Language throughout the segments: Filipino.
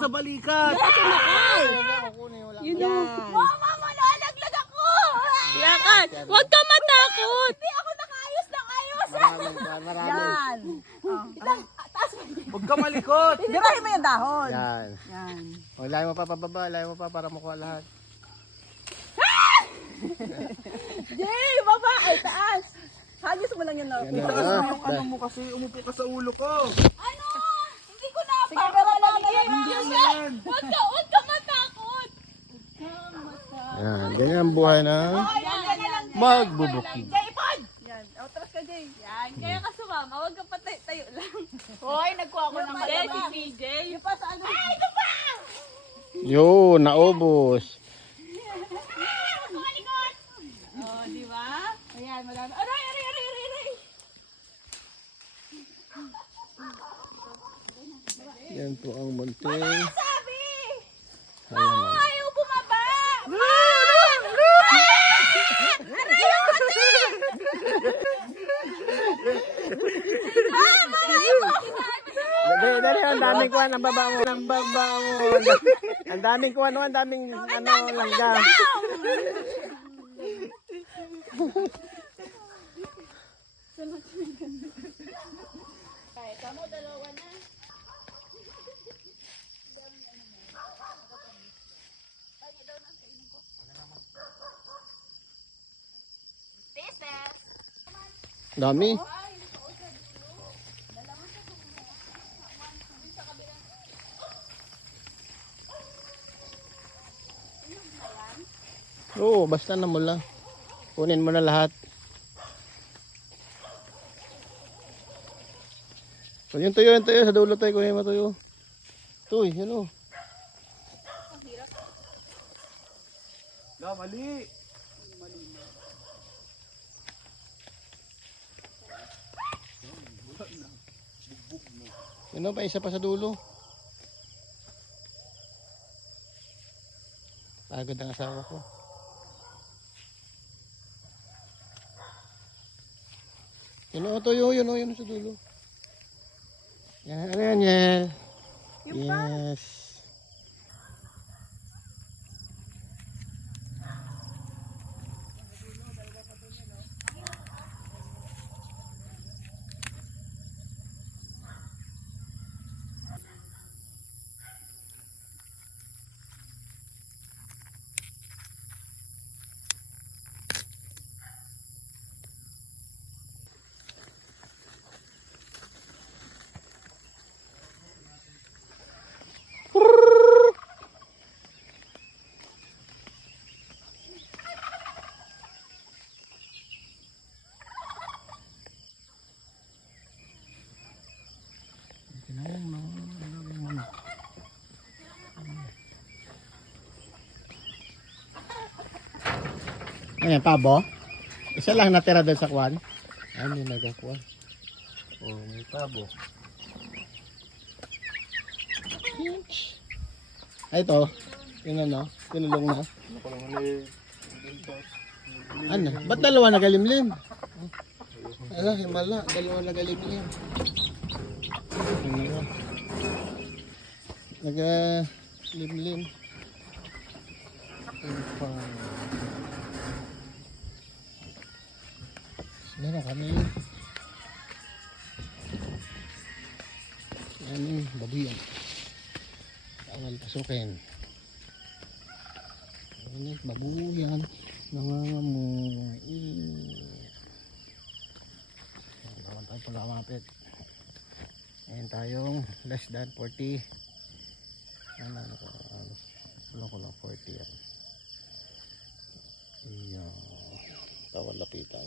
sa balikat. Yun o. Mama, malalaglag ako! Lakad. Huwag ka matakot. Hindi ako nakaayos ng ayos! Marami. Yan! Taas mo. Huwag ka malikot. Dirahin mo yung dahon. Yan. Yan. O, layo mo pa pababa, layo mo pa para makuha lahat. Jay, baba! Ay, taas! Hagis mo lang yun. No? Ganun. Itaas mo yung ano mo kasi umupo ka sa ulo ko. Ano? Hindi ko na. Sige, pero lalagyan mo. Hindi yan. Huwag ka matakot. Yan, ganyan ang buhay ng Yan. magbubukid. Jay, ipon! Yan. Atras ka, Jay. Yan. Kaya ka sumama. Huwag ka tayo lang. Hoy, nagkuha ko ng Jay, malama. si CJ. Yung pa sa ano? Ay, ito pa! Yun, naubos. Kumalikot! Oh, di ba? Ayan, madami. Aray! Yan po ang munting Sabi! halaman. Ayaw bumaba! Dali, ang daming kuwan, ang baba mo. Ang daming kuwan, ang daming langga. Dami. Oo, basta na mula. Kunin mo na lahat. So, yung tuyo sa dulo tayo. Kunin mo tuyo. Tuy, yun o. La, mali. Yun o, pa isa pa sa dulo. Pagod ang asawa ko. Yun o, tuyo, yun sa dulo. Yan, ano yan, Yel? Yes. Ayan, pabo. Isa lang natira doon sa kwan. Ay, may nagakwan. Oh, may pabo. Ay, ito. Yun ano, tinulong na. Ano? Ba't dalawa nagalimlim? Ala, himala. Dalawa nagalimlim. Ano? Nagalimlim. Meron kami. Yan, baboy yan. Bawal pasukin. Yan, baboy yan. Nangangamoy. Bawal tayo pala kumapit. Ngayon tayong less than 40. Ano ko lang 40 yan. Ayan. Bawal lapitan.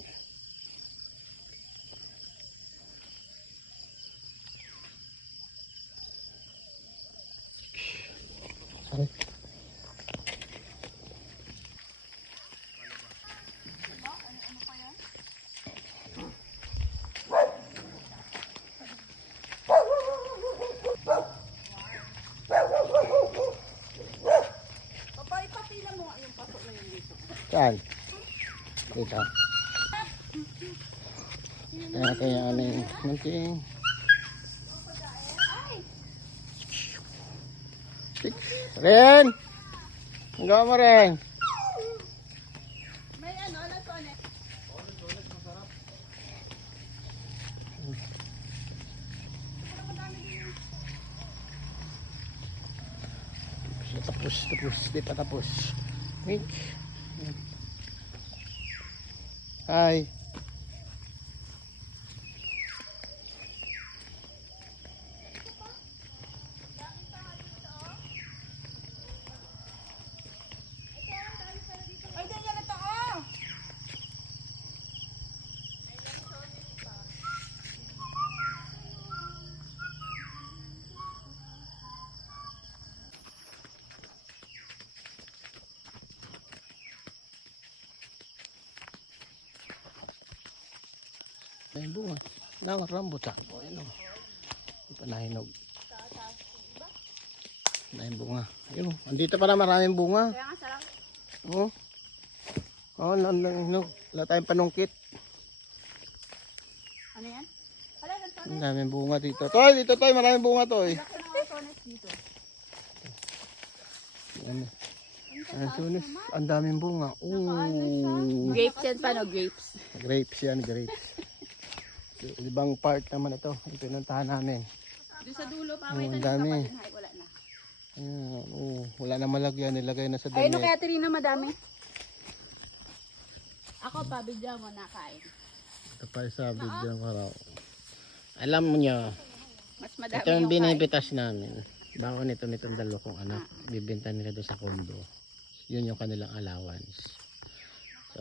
Sorry. Papa, ipapila mo nga yung pasok na yun dito. Saan? Dito. Kaya ano yung munting. plastic. Ren! Ang gawa mo, Ren? May ano, lasones. Tapos. Di pa tapos. Wink. Hi. Ay, ganyan na to, oh. May bunga. Nang rambutan ko. Ano? Di pa nahinog. May bunga. Ayun. Andito pa na maraming bunga. Kaya nga, sarap. Oh. Oh, hinog. Wala tayong panungkit. Ano yan? Wala, lasones. Ang daming bunga dito. Toy, dito Toy. Maraming bunga Toy. Laki ng lasones dito. Ano? Ang daming bunga. Oh. Grapes yan pa, no? Grapes. Grapes yan, grapes. Ibang part naman ito. Yung pinuntahan namin. Doon sa dulo, pa Oh, may ang tanim dami. ka pa din. Ay, wala na. Ayan, oh, wala na malagyan. Nilagay na sa Ayun, damit. kaya Trina, madami. Ako pa, bigyan mo na kain. Ito pa sa video ko raw. Alam mo nyo, Mas madami ito yung yung kain. binibitas namin. Bako nitong dalawa kong anak. Bibenta nila doon sa condo. Yun yung kanilang allowance. So,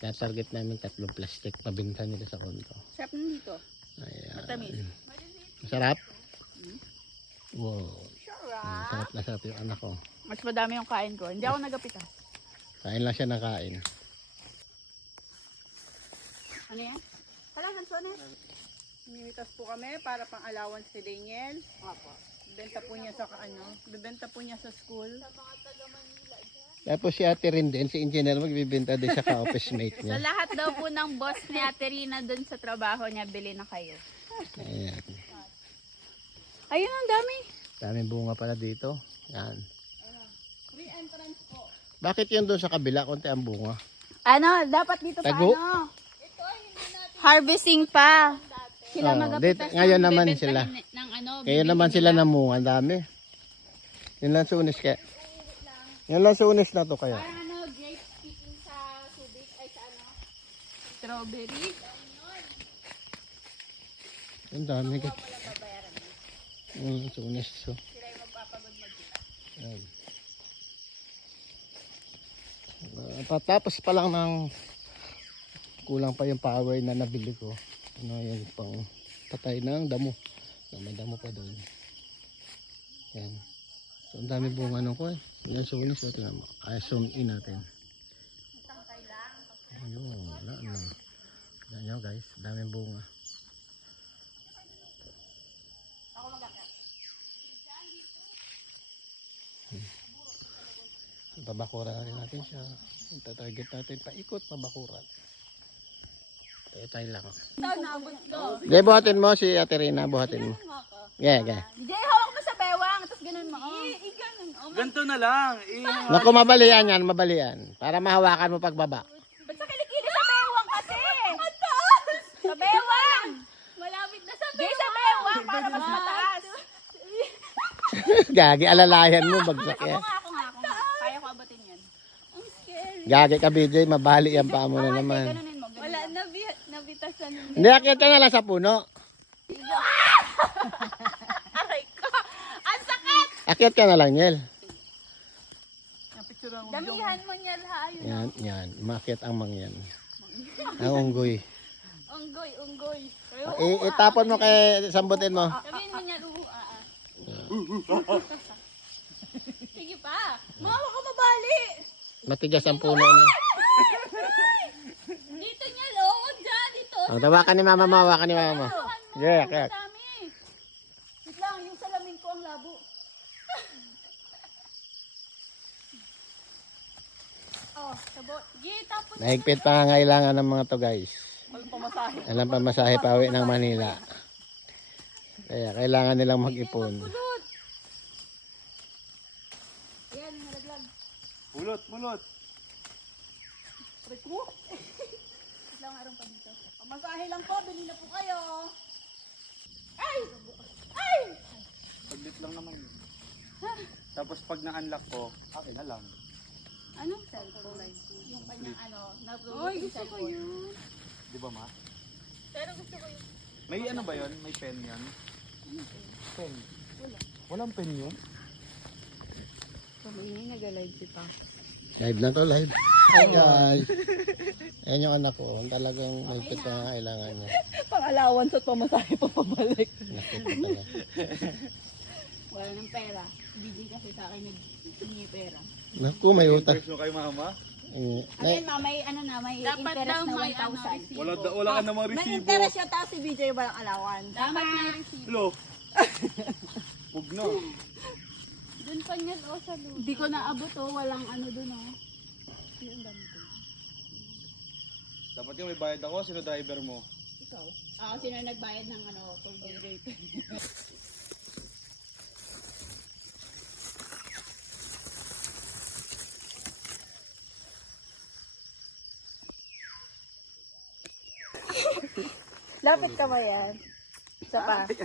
target namin 3 plastic. Pabinta nila sa condo. Sarap nun dito. Ayan. Matamis. Masarap? Wow. Sarap. Sarap na sarap yung anak ko. Mas madami yung kain ko. Hindi ako nagapitas. Kain lang siya ng kain. Ano yan? Wala, lasones. Mimitas po kami para pang allowance ni Daniel. Apo. Bibenta po niya sa school. Tapos si Ate Rin din, si engineer, magbibenta din siya ka-office mate Sa niya. lahat daw po ng boss ni Ate Rina dun sa trabaho niya, bili na kayo. Ayan. Ayun, ang dami. Daming bunga pala dito. Yan. Free entrance po. Bakit yun doon sa kabila? Konti ang bunga. Ano, dapat dito pa Tago. ano? Harvesting pa. Sila Oo, magapitas dito- ngayon ng naman bebentahin sila. Ng ano, Kaya bibili naman sila nila. ng bunga. Ang dami. Yun lang sunis kaya. Yun lang sunis na to kaya. Parang ano, grapes picking sa tubig, ay sa ano, strawberry. Ang dami ka. Yun lang sunis. So. Sila yung magpapagod magkita. Yan. Patapos pa lang ng kulang pa yung power na nabili ko. Ano yung pang patay ng damo. May damo pa doon. Yan. So, ang dami bunga nung ko eh. Yan sunis. So, tingnan mo. Ay, zoom in natin. Ayun. Wala na. Yan nyo guys. Daming bunga. Babakuran na rin natin siya. Target natin paikot babakuran. Tayo lang. Ito, naabot ko. Jay, buhatin mo si Ate Rina. Buhatin mo. Yeah, yeah. Jay, hawak mo sa bewang, tapos ganun mo. Ganun. Oh. Ganito na lang. Naku, mabalian yan, mabalian. Para mahawakan mo pagbaba. Ba't sa kilikili sa bewang kasi? Sa bewang! Malapit na sa bewang. Jay, sa bewang, para mas mataas. Gagi, alalayan mo, bagsak Ako yan. nga. Kaya ko abatin yan. Ang scary. Gagi ka, BJ, mabali yan pa mo na naman. Ganunin mo, ganun. Wala, nabitasan. Hindi, akit ka na lang sa puno. Aray ko! Ang sakit! Akit ka na lang, Niel. Damihan mo niya lahat. Yan, yan. Makit ang mangyan. Ang unggoy. Unggoy. Itapon mo kay sambutin mo. Sabihin mo niya, sige pa. Mawa ka mabali. Matigas ang puno niya. Dito niya, lood dyan. Dito. Tawakan ni mama mo, hawakan ni mama mo. Yeah, kaya. Dami. Wait lang, yung salamin ko ang labo. Oh, sabot. Tapos Nahigpit pangangailangan ng mga to guys. Alam pa masahe pa uwi ng Manila. Kaya kailangan nilang mag-ipon. Mulot, mulot. Aray ko. Ilang araw pa dito. Pamasahe lang po, bili na po kayo. Saglit lang naman yun. Tapos pag na-unlock ko, akin na lang. Anong cellphone? Yung kanyang Ay, gusto ko yun. Di ba ma? Pero gusto ko yun. May ano ba yun? May pen yun? Pen? Walang pen yun? Live na to, live. Hi guys. Ayan yung anak ko. Talagang may kailangan niya. Pang-allowance at pamasahe pa pabalik. Nakita talaga. Wala ng pera. Bigay kasi sa akin nag-hingi pera. Naku, may utang. Version kay mama? Ayun ma, may may interest na 1,000. Wala ka namang May resibo. interest siya, tapos si BJ walang allowance. Dapat may receipt. Lo. Huwag na. Doon pa niya sa lupa. Hindi ko naabot walang doon Dapat yung may bayad ako. Sino driver mo? Ikaw. Sino nagbayad ng toll gate? Lapit ka ba yan? Isa pa. Ay,